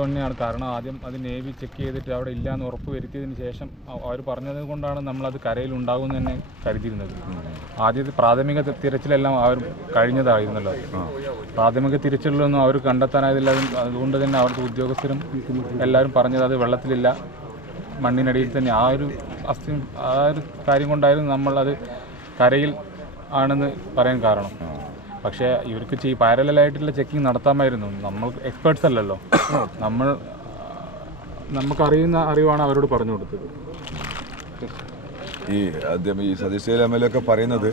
തന്നെയാണ്. കാരണം ആദ്യം അത് നേവി ചെക്ക് ചെയ്തിട്ട് അവിടെ ഇല്ലയെന്ന് ഉറപ്പ് വരുത്തിയതിന് ശേഷം അവർ പറഞ്ഞത് കൊണ്ടാണ് നമ്മളത് കരയിലുണ്ടാകുമെന്ന് തന്നെ കരുതിയിരുന്നത്. ആദ്യത്തെ പ്രാഥമിക തിരച്ചിലെല്ലാം അവർ കഴിഞ്ഞതായിരുന്നല്ലോ. പ്രാഥമിക തിരച്ചിലൊന്നും അവർ കണ്ടെത്താനായതില്ല. അതുകൊണ്ട് തന്നെ അവിടുത്തെ ഉദ്യോഗസ്ഥരും എല്ലാവരും പറഞ്ഞത് അത് വെള്ളത്തിലില്ല, മണ്ണിനടിയിൽ തന്നെ. ആ ഒരു കാര്യം കൊണ്ടായിരുന്നു നമ്മളത് കരയിൽ ആണെന്ന് പറയാൻ കാരണം. പക്ഷേ ഇവർക്ക് പാരലായിട്ടുള്ള ചെക്കിങ് നടത്താമായിരുന്നു. നമ്മൾ എക്സ്പേർട്സ് അല്ലല്ലോ, നമുക്കറിയുന്ന അറിവാണ് അവരോട് പറഞ്ഞു കൊടുത്തത്. ഈ സതീഷ് എം എൽ എ ഒക്കെ പറയുന്നത്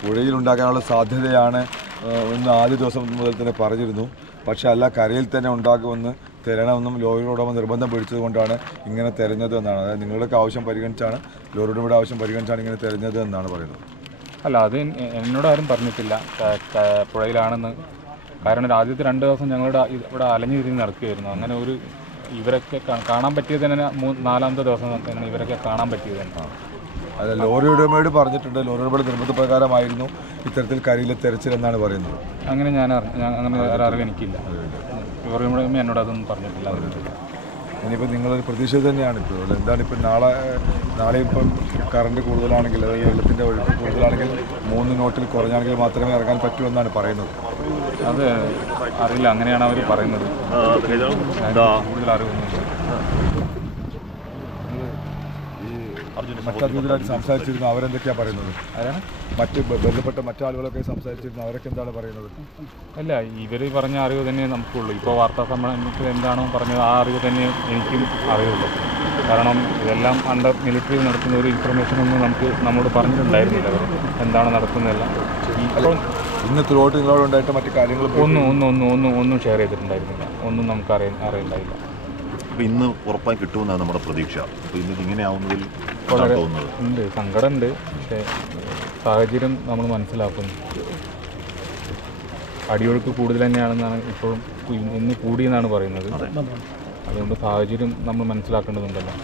പുഴയിലുണ്ടാകാനുള്ള സാധ്യതയാണ് എന്ന് ആദ്യ ദിവസം മുതൽ തന്നെ പറഞ്ഞിരുന്നു. പക്ഷേ അല്ല, കരയിൽ തന്നെ ഉണ്ടാകുമെന്ന് തരണമെന്നും ലോറിയോടൊപ്പം നിർബന്ധം പിടിച്ചത് കൊണ്ടാണ് ഇങ്ങനെ തെരഞ്ഞത് എന്നാണ്. അതായത് നിങ്ങളുടെയൊക്കെ ആവശ്യം പരിഗണിച്ചാണ്, ലോറിയുടെ ആവശ്യം പരിഗണിച്ചാണ് ഇങ്ങനെ തെരഞ്ഞത് എന്നാണ് പറയുന്നത്. അല്ല, അത് എന്നോട് ആരും പറഞ്ഞിട്ടില്ല പുഴയിലാണെന്ന്. കാരണം ആദ്യത്തെ 2 ദിവസം ഞങ്ങളുടെ ഇവിടെ അലഞ്ഞു തിരിഞ്ഞ് നടക്കുകയായിരുന്നു. അങ്ങനെ ഇവരൊക്കെ കാണാൻ പറ്റിയത് തന്നെ 4ാമത്തെ ദിവസം തന്നെ ഇവരൊക്കെ കാണാൻ പറ്റിയത് തന്നെ. അതെ, ലോറി ഉടമയോട് പറഞ്ഞിട്ടുണ്ട്. ലോറി ഉടമയുടെ നിർബന്ധപ്രകാരമായിരുന്നു ഇത്തരത്തിൽ കരയിലെ തെരച്ചിലെന്നാണ് പറയുന്നത്. അങ്ങനെ അങ്ങനെ ഒരറിവ് എനിക്കില്ല. ലോറി ഉടമ എന്നോട് അതൊന്നും പറഞ്ഞിട്ടില്ല. ഇനിയിപ്പോൾ നിങ്ങളൊരു പ്രതീക്ഷ തന്നെയാണ് ഇപ്പോൾ. എന്താണ് ഇപ്പം നാളെ ഇപ്പം കറണ്ട് കൂടുതലാണെങ്കിൽ, അതായത് വെള്ളത്തിൻ്റെ ഒഴുക്ക് കൂടുതലാണെങ്കിൽ 3 നോട്ടിൽ കുറഞ്ഞാണെങ്കിൽ മാത്രമേ ഇറങ്ങാൻ പറ്റൂ എന്നാണ് പറയുന്നത്. അത് അറിയില്ല, അങ്ങനെയാണ് അവർ പറയുന്നത്. കൂടുതൽ അറിവൊന്നുമില്ല. മറ്റതിഥികളായിട്ട് സംസാരിച്ചിരുന്നു, അവരെന്തൊക്കെയാണ് പറയുന്നത്? ബന്ധപ്പെട്ട മറ്റാളുകളൊക്കെ സംസാരിച്ചിരുന്നു, അവരൊക്കെ എന്താണ് പറയുന്നത്? അല്ല, ഇവർ പറഞ്ഞ അറിവ് തന്നെ നമുക്കുള്ളൂ. ഇപ്പോൾ വാർത്താ സമ്മേളനത്തിൽ എന്താണോ പറഞ്ഞത് ആ അറിവ് തന്നെ എനിക്കും അറിവുള്ളൂ. കാരണം ഇതെല്ലാം അണ്ടർ മിലിറ്ററി നടത്തുന്ന ഒരു ഇൻഫർമേഷനൊന്നും നമ്മോട് പറഞ്ഞിട്ടുണ്ടായിരുന്നില്ല. അവർ എന്താണ് നടക്കുന്നതെല്ലാം ഇപ്പോൾ ഇന്ന് ത്രൂഔട്ട് നിങ്ങളോടുണ്ടായിട്ട് മറ്റു കാര്യങ്ങൾ ഒന്നും ഷെയർ ചെയ്തിട്ടുണ്ടായിരുന്നില്ല. ഒന്നും നമുക്ക് അറിയണ്ടായില്ല. അപ്പോൾ ഇന്ന് ഉറപ്പായി കിട്ടുമെന്നാണ് നമ്മുടെ പ്രതീക്ഷ. അപ്പോൾ ഇന്ന് ഇങ്ങനെ ആവുന്നതിൽ ഉണ്ട്, സങ്കടമുണ്ട്. പക്ഷേ സാഹചര്യം നമ്മൾ മനസ്സിലാക്കുന്നു. അടിയൊഴുക്ക് കൂടുതൽ തന്നെയാണെന്നാണ് ഇപ്പോഴും ഇന്ന് കൂടിയെന്നാണ് പറയുന്നത്. അതുകൊണ്ട് സാഹചര്യം നമ്മൾ മനസ്സിലാക്കേണ്ടതുണ്ടല്ലോ.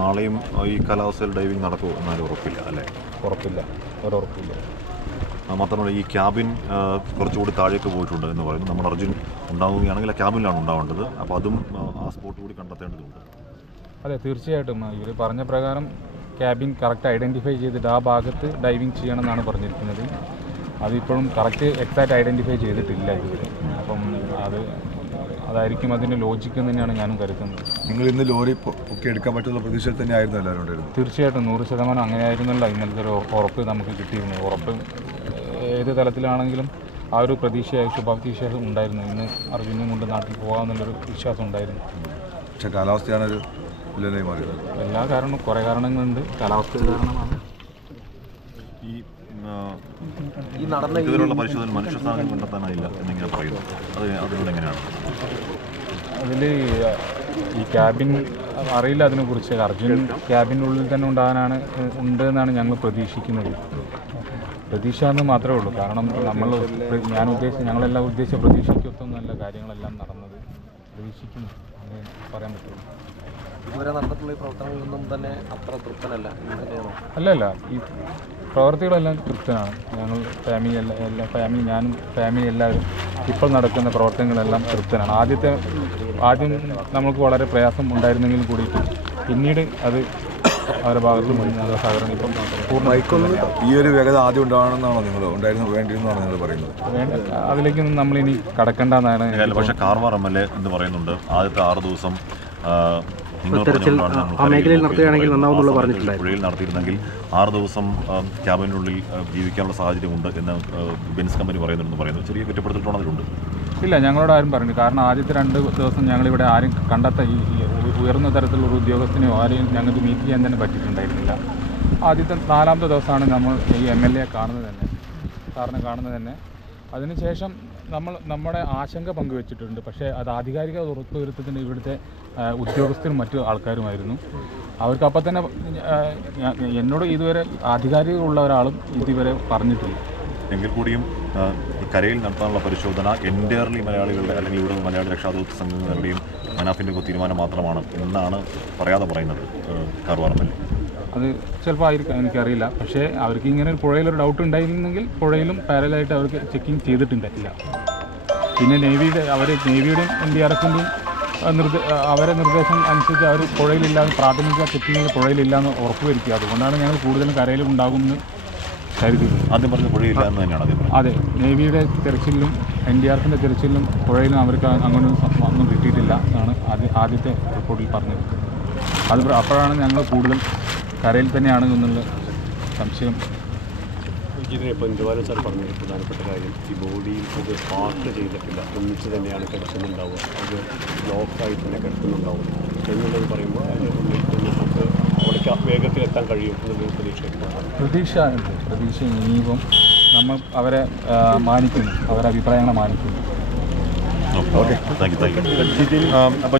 നാളെയും ഈ കാലാവസ്ഥയിൽ ഡൈവിംഗ് നടക്കുമോ എന്നാലും ഉറപ്പില്ല അല്ലേ? ഉറപ്പില്ല, ഒരുറപ്പില്ല. മാത്രമല്ല ഈ ക്യാബിൻ കുറച്ചുകൂടി താഴേക്ക് പോയിട്ടുണ്ട് എന്ന് പറയുന്നു. നമ്മുടെ അർജുൻ ഉണ്ടാവുകയാണെങ്കിൽ ആ ക്യാബിനിലാണ് ഉണ്ടാവേണ്ടത്. അപ്പോൾ അതും ആ സ്പോട്ട് കൂടി കണ്ടെത്തേണ്ടതുണ്ട്. അതെ, തീർച്ചയായിട്ടും ഇവർ പറഞ്ഞ പ്രകാരം ക്യാബിൻ കറക്റ്റ് ഐഡൻറ്റിഫൈ ചെയ്തിട്ട് ആ ഭാഗത്ത് ഡൈവിങ് ചെയ്യണമെന്നാണ് പറഞ്ഞിരിക്കുന്നത്. അതിപ്പോഴും കറക്റ്റ് എക്സാക്റ്റ് ഐഡൻറ്റിഫൈ ചെയ്തിട്ടില്ല ഇതുവരെ. അപ്പം അതായിരിക്കും അതിൻ്റെ ലോജിക്ക് തന്നെയാണ് ഞാനും കരുതുന്നത്. നിങ്ങൾ ഇന്ന് ലോറി ഒക്കെ എടുക്കാൻ പറ്റുന്ന പ്രതീക്ഷയിൽ തന്നെ ആയിരുന്നു എല്ലാവരും ഉണ്ടായിരുന്നത്? തീർച്ചയായിട്ടും 100% അങ്ങനെയായിരുന്നല്ലോ. ഇന്നലത്തെ ഒരു ഉറപ്പ് നമുക്ക് കിട്ടിയിരുന്നു. ഉറപ്പ് ഏത് തലത്തിലാണെങ്കിലും ആ ഒരു ശുഭാപ്തിവിശ്വാസം ഉണ്ടായിരുന്നു. ഇന്ന് അർജുനും കൊണ്ട് നാട്ടിൽ പോകാമെന്നുള്ളൊരു വിശ്വാസം ഉണ്ടായിരുന്നു. പക്ഷേ കാലാവസ്ഥയാണ് വില്ലനായി മാറിയത്. എല്ലാ കാരണവും കുറേ കാരണങ്ങളുണ്ട്. കാലാവസ്ഥ കാരണമാണ്. ഈ നടന്ന പരിശോധന മനുഷ്യ സാധനം കണ്ടെത്താനായില്ല എന്നിങ്ങനെ പറയുന്നു. അതിനോട് എങ്ങനെയാണ്? അതിൽ ഈ ക്യാബിൻ അറിയില്ല അതിനെക്കുറിച്ച്. അർജുൻ ക്യാബിനുള്ളിൽ തന്നെ ഉണ്ടെന്നാണ് ഞങ്ങൾ പ്രതീക്ഷിക്കുന്നത്. പ്രതീക്ഷ എന്ന് മാത്രമേ ഉള്ളൂ. കാരണം ഞങ്ങളെല്ലാം ഉദ്ദേശിച്ച പ്രതീക്ഷയ്ക്കൊത്തൊന്നല്ല കാര്യങ്ങളെല്ലാം നടന്നത്. പ്രതീക്ഷിക്കുന്നു, അങ്ങനെ പറയാൻ പറ്റുള്ളൂ. ഇതുവരെ നടന്നിട്ടുള്ള ഈ പ്രവർത്തനങ്ങളൊന്നും തന്നെ അത്ര തൃപ്തനല്ല. അല്ലല്ല, ഈ പ്രവർത്തികളെല്ലാം തൃപ്തനാണ്. ഞങ്ങൾ ഫാമിലി ഞാനും ഫാമിലി എല്ലാവരും ഇപ്പോൾ നടക്കുന്ന പ്രവർത്തനങ്ങളെല്ലാം തൃപ്തനാണ്. ആദ്യം നമുക്ക് വളരെ പ്രയാസം ഉണ്ടായിരുന്നെങ്കിലും കൂടി പിന്നീട് അത് അവരുടെ ഭാഗത്ത് മുന്നിലുള്ള സഹകരണം ഇപ്പം പൂർണ്ണമായിക്കൊള്ളില്ല. ഈ ഒരു വേഗത ആദ്യം ഉണ്ടാവണമെന്നാണോ നിങ്ങൾ വേണ്ടിയിരുന്നാണോ നിങ്ങൾ പറയുന്നത്? അതിലേക്കൊന്നും നമ്മളിനി കടക്കേണ്ടെന്നാണ്. പക്ഷേ കാർവാർ MLA എന്ന് പറയുന്നുണ്ട് ആദ്യത്തെ 6 ദിവസം പുഴയിൽ നടത്തിയിരുന്നെങ്കിൽ 6 ദിവസം ക്യാബിനുള്ളിൽ ജീവിക്കാനുള്ള സാഹചര്യമുണ്ട് എന്ന് ബെൻസ് കമ്പനി പറയുന്നുണ്ടെന്ന് പറയുന്നു. ചെറിയ കുറ്റപ്പെടുത്തലുണ്ട്. ഇല്ല, ഞങ്ങളോട് ആരും പറഞ്ഞു. കാരണം ആദ്യത്തെ 2 ദിവസം ഞങ്ങളിവിടെ ആരും ഈ ഉയർന്ന തരത്തിലുള്ള ഉദ്യോഗസ്ഥനെയോ ആരെയും ഞങ്ങൾക്ക് മീറ്റ് ചെയ്യാൻ തന്നെ പറ്റിയിട്ടുണ്ടായിരുന്നില്ല. ആദ്യത്തെ 4ാമത്തെ ദിവസമാണ് നമ്മൾ ഈ MLA സാറിനെ കാണുന്നത് തന്നെ. അതിനുശേഷം നമ്മുടെ ആശങ്ക പങ്കുവച്ചിട്ടുണ്ട്. പക്ഷേ അത് ആധികാരിക ഉറപ്പുവരുത്തത്തിന് ഇവിടുത്തെ ഉദ്യോഗസ്ഥരും മറ്റു ആൾക്കാരുമായിരുന്നു. അവർക്ക് അപ്പം തന്നെ എന്നോട് ഇതുവരെ ആധികാരികമുള്ള ഒരാളും ഇതുവരെ പറഞ്ഞിട്ടില്ല. എങ്കിൽ കൂടിയും കരയിൽ നടത്താനുള്ള പരിശോധന എൻറ്റയർലി മലയാളികളുടെ അല്ലെങ്കിൽ ഇവിടെ മലയാളി രക്ഷാദൗത്യ സംഘങ്ങളുടെയും മനാഫിൻ്റെ തീരുമാനം മാത്രമാണ് എന്നാണ് പറയുന്നത് കാർവാർ MLA. അത് ചിലപ്പോൾ ആയിരിക്കും, എനിക്കറിയില്ല. പക്ഷേ അവർക്ക് ഇങ്ങനെ ഒരു പുഴയിലൊരു ഡൗട്ട് ഉണ്ടായിരുന്നെങ്കിൽ പുഴയിലും പാരലായിട്ട് അവർക്ക് ചെക്കിങ് ചെയ്തിട്ടുണ്ടായില്ല. പിന്നെ നേവിയുടെയും NDRFിൻ്റെയും അവരെ നിർദ്ദേശം അനുസരിച്ച് അവർ പുഴയിലില്ലാതെ പ്രാഥമിക ചെക്കിങ്ങിൽ പുഴയിലില്ലാന്ന് ഉറപ്പുവരുത്തി. അതുകൊണ്ടാണ് ഞങ്ങൾ കൂടുതലും കരയിൽ ഉണ്ടാകുമെന്ന് കരുതിയത്. ആദ്യം പറഞ്ഞ പുഴയില്ല എന്ന് തന്നെയാണ് ആദ്യം പറഞ്ഞത്. അതെ, നേവിയുടെ തിരച്ചിലും NDRFിൻ്റെ തിരച്ചിലും പുഴയിലും അവർക്ക് അങ്ങനെ ഒന്നും കിട്ടിയിട്ടില്ല എന്നാണ് ആദ്യത്തെ റിപ്പോർട്ടിൽ പറഞ്ഞത്. അപ്പോഴാണ് ഞങ്ങൾ കൂടുതൽ കരയിൽ തന്നെയാണ് എന്നുള്ള സംശയം. ഇതിനിപ്പോൾ ജവാഹർ സാർ പറഞ്ഞൊരു പ്രധാനപ്പെട്ട കാര്യം, ഈ ബോഡിയിൽ ഇത് പാർട്ട് ചെയ്തിട്ടില്ല, ഒന്നിച്ച് തന്നെയാണ് കിടക്കുന്നുണ്ടാവുക, അത് ബ്ലോക്കായി തന്നെ കിടക്കുന്നുണ്ടാവും എന്നുള്ളത് പറയുമ്പോൾ അതിൻ്റെ ഉള്ളിൽ നമുക്ക് അവിടേക്ക് വേഗത്തിലെത്താൻ കഴിയും എന്നുള്ളൊരു പ്രതീക്ഷ ഇനിയിപ്പം നമ്മൾ അവരെ മാനിക്കുന്നു, അവരുടെ അഭിപ്രായങ്ങളെ മാനിക്കുന്നു. Okay, thank you. അപ്പോൾ